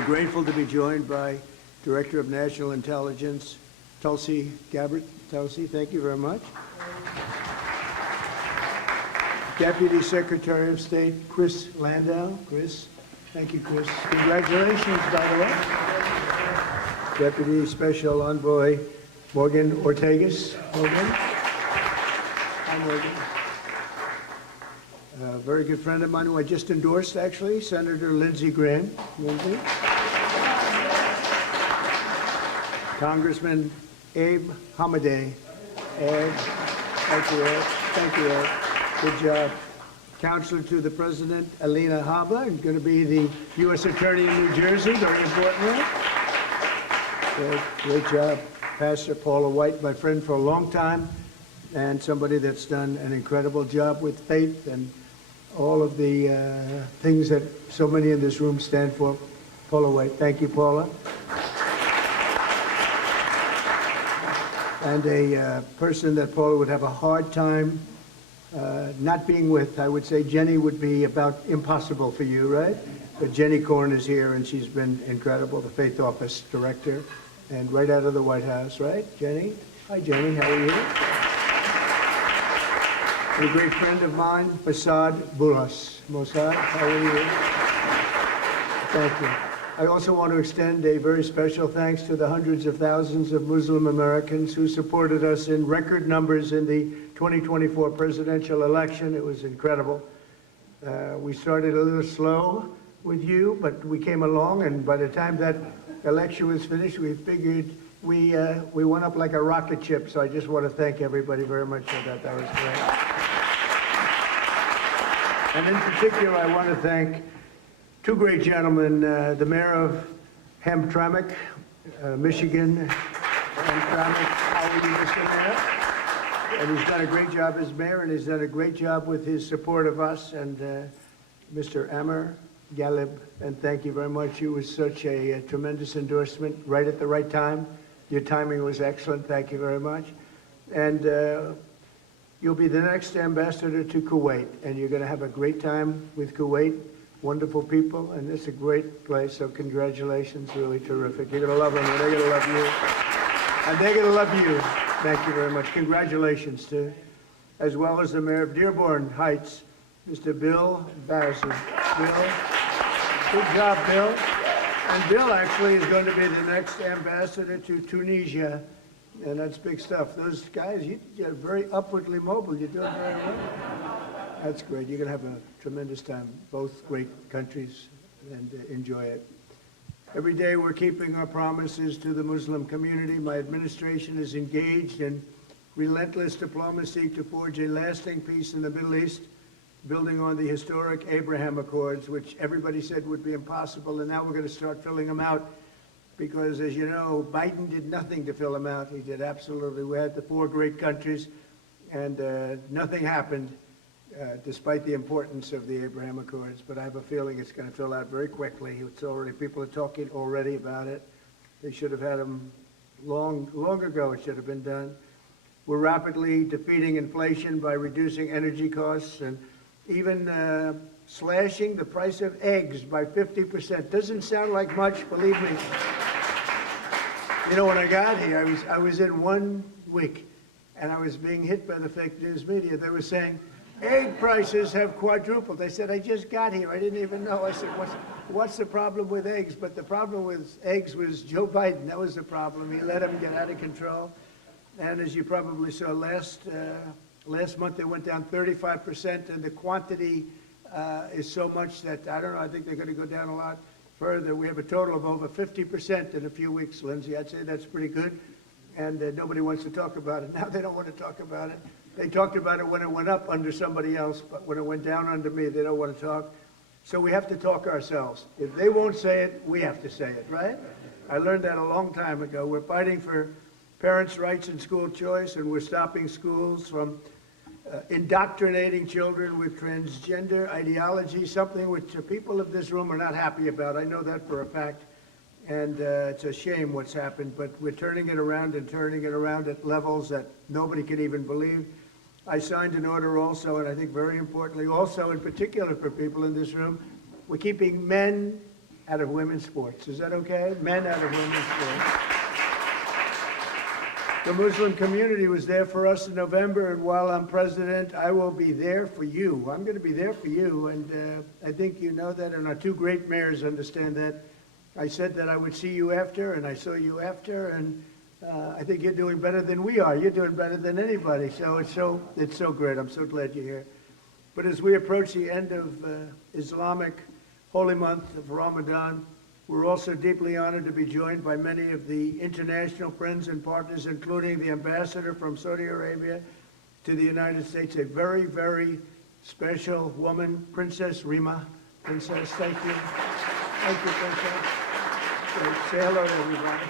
We're grateful to be joined by Director of National Intelligence, Tulsi Gabbard. Tulsi, thank you very much. Deputy Secretary of State, Chris Landau. Chris, thank you, Chris. Congratulations, by the way. Deputy Special Envoy, Morgan Ortegas. Morgan. Hi, Morgan. A very good friend of mine who I just endorsed, actually, Senator Lindsey Graham. Lindsey. Congressman Abe Hamadeh. Ed, thank you, Ed. Thank you, Ed. Good job. Counselor to the President, Alina Habba, and going to be the U.S. Attorney in New Jersey, very importantly. Great job. Pastor Paula White, my friend for a long time, and somebody that's done an incredible job with faith and all of the things that so many in this room stand for. Paula White. Thank you, Paula. And a person that Paula would have a hard time not being with. I would say Jenny would be about impossible for you, right? But Jenny Korn is here, and she's been incredible, the Faith Office Director, and right out of the White House, right, Jenny? Hi, Jenny. How are you? And a great friend of mine, Mossad Boulos. Mossad, how are you? Thank you. I also want to extend a very special thanks to the hundreds of thousands of Muslim Americans who supported us in record numbers in the 2024 presidential election. It was incredible. We started a little slow with you, but we came along, and by the time that election was finished, we figured we went up like a rocket ship. So I just want to thank everybody very much for that. That was great. And in particular, I want to thank two great gentlemen, the mayor of Hamtramck, Michigan. Hamtramck, how are you, Mr. Mayor? And he's done a great job as mayor, and he's done a great job with his support of us. And Mr. Amr Galib, and thank you very much. You was such a tremendous endorsement, right at the right time. Your timing was excellent. Thank you very much. And you'll be the next ambassador to Kuwait, and you're going to have a great time with Kuwait. Wonderful people, and it's a great place, so congratulations, really terrific. You're going to love them, and they're going to love you. And they're going to love you. Thank you very much. Congratulations to, as well as the mayor of Dearborn Heights, Mr. Bill Bassett. Bill, good job, Bill. And Bill actually is going to be the next ambassador to Tunisia, and that's big stuff. Those guys, you're very upwardly mobile. You're doing very well. That's great. You're going to have a tremendous time. Both great countries, and enjoy it. Every day we're keeping our promises to the Muslim community. My administration is engaged in relentless diplomacy to forge a lasting peace in the Middle East, building on the historic Abraham Accords, which everybody said would be impossible, and now we're going to start filling them out because, as you know, Biden did nothing to fill them out. He did absolutely. We had the four great countries, and nothing happened. Despite the importance of the Abraham Accords, but I have a feeling it's going to fill out very quickly. It's already, people are talking already about it. They should have had them long ago. It should have been done. We're rapidly defeating inflation by reducing energy costs and even slashing the price of eggs by 50%. Doesn't sound like much, believe me. You know, when I got here, I was in 1 week, and I was being hit by the fake news media. They were saying, egg prices have quadrupled. I said, I just got here. I didn't even know. I said, what's the problem with eggs? But the problem with eggs was Joe Biden. That was the problem. He let them get out of control. And as you probably saw last month, they went down 35%, and the quantity is so much that, I don't know, I think they're going to go down a lot further. We have a total of over 50% in a few weeks, Lindsay. I'd say that's pretty good. And nobody wants to talk about it. Now they don't want to talk about it. They talked about it when it went up under somebody else, but when it went down under me, they don't want to talk. So we have to talk ourselves. If they won't say it, we have to say it, right? I learned that a long time ago. We're fighting for parents' rights and school choice, and we're stopping schools from indoctrinating children with transgender ideology, something which the people of this room are not happy about. I know that for a fact. And it's a shame what's happened, but we're turning it around and turning it around at levels that nobody can even believe. I signed an order also, and I think very importantly, also in particular for people in this room, we're keeping men out of women's sports. Is that okay? Men out of women's sports. The Muslim community was there for us in November, and while I'm president, I will be there for you. I'm going to be there for you, and I think you know that, and our two great mayors understand that. I said that I would see you after, and I saw you after, and I think you're doing better than we are. You're doing better than anybody, so it's so great. I'm so glad you're here. But as we approach the end of Islamic holy month of Ramadan, we're also deeply honored to be joined by many of the international friends and partners, including the ambassador from Saudi Arabia to the United States, a very, very special woman, Princess Rima. Princess, thank you. Thank you, Princess. Say hello to everybody.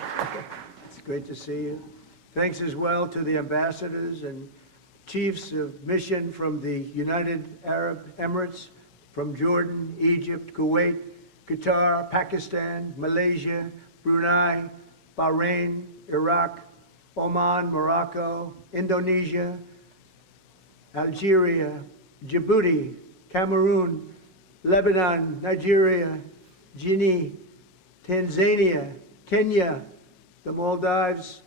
It's great to see you. Thanks as well to the ambassadors and chiefs of mission from the United Arab Emirates, from Jordan, Egypt, Kuwait, Qatar, Pakistan, Malaysia, Brunei, Bahrain, Iraq, Oman, Morocco, Indonesia, Algeria, Djibouti, Cameroon, Lebanon, Nigeria, Guinea, Tanzania, Kenya, the Maldives,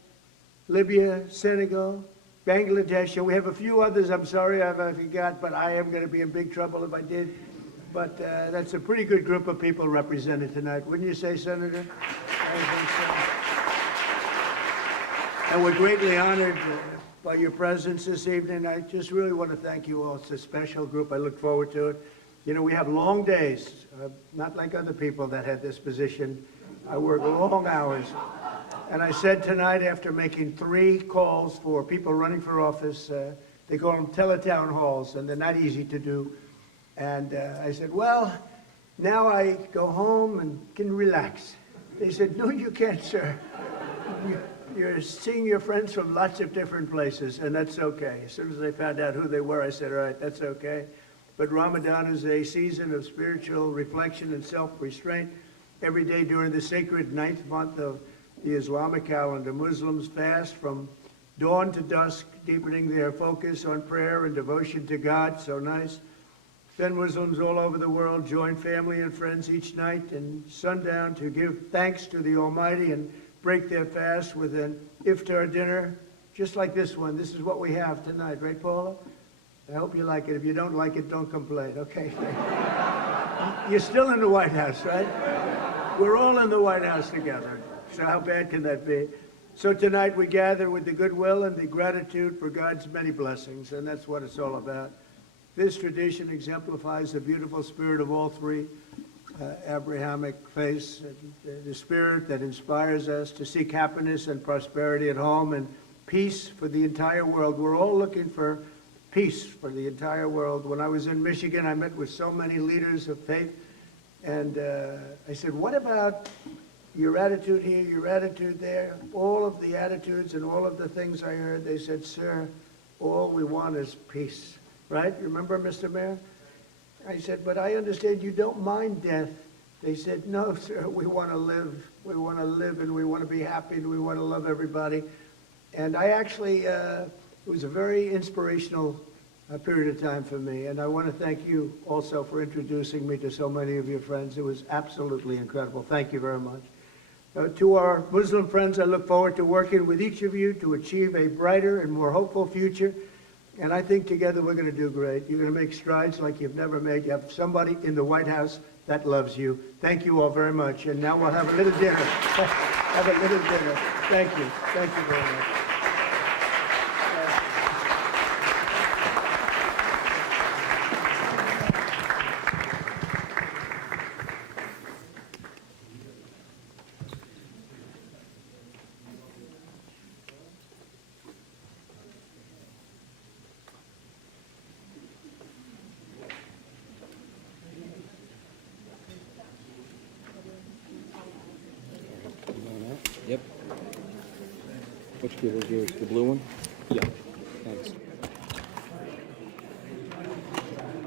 Libya, Senegal, Bangladesh, and we have a few others. I'm sorry if I forgot, but I am going to be in big trouble if I did. But that's a pretty good group of people represented tonight. Wouldn't you say, Senator? I think so. And we're greatly honored by your presence this evening. I just really want to thank you all. It's a special group. I look forward to it. You know, we have long days, not like other people that had this position. I work long hours. And I said tonight, after making 3 calls for people running for office, they call them teletown halls, and they're not easy to do. And I said, well, now I go home and can relax. They said, no, you can't, sir. You're seeing your friends from lots of different places, and that's okay. As soon as I found out who they were, I said, all right, that's okay. But Ramadan is a season of spiritual reflection and self-restraint. Every day during the sacred 9th month of the Islamic calendar, Muslims fast from dawn to dusk, deepening their focus on prayer and devotion to God. So nice. Then Muslims all over the world join family and friends each night and sundown to give thanks to the Almighty and break their fast with an Iftar dinner, just like this one. This is what we have tonight, right, Paula? I hope you like it. If you don't like it, don't complain, okay? You're still in the White House, right? We're all in the White House together, so how bad can that be? So tonight we gather with the goodwill and the gratitude for God's many blessings, and that's what it's all about. This tradition exemplifies the beautiful spirit of all 3 Abrahamic faiths, the spirit that inspires us to seek happiness and prosperity at home and peace for the entire world. We're all looking for peace for the entire world. When I was in Michigan, I met with so many leaders of faith, and I said, what about your attitude here, your attitude there? All of the attitudes and all of the things I heard, they said, sir, all we want is peace. Right? Remember, Mr. Mayor? I said, but I understand you don't mind death. They said, no, sir, we want to live. We want to live, and we want to be happy, and we want to love everybody. And I actually, it was a very inspirational period of time for me, and I want to thank you also for introducing me to so many of your friends. It was absolutely incredible. Thank you very much. To our Muslim friends, I look forward to working with each of you to achieve a brighter and more hopeful future. And I think together we're going to do great. You're going to make strides like you've never made. You have somebody in the White House that loves you. Thank you all very much. And now we'll have a little dinner. Have a little dinner. Thank you. Thank you very much. Yep. Which kid was yours? The blue one? Yeah. Thanks.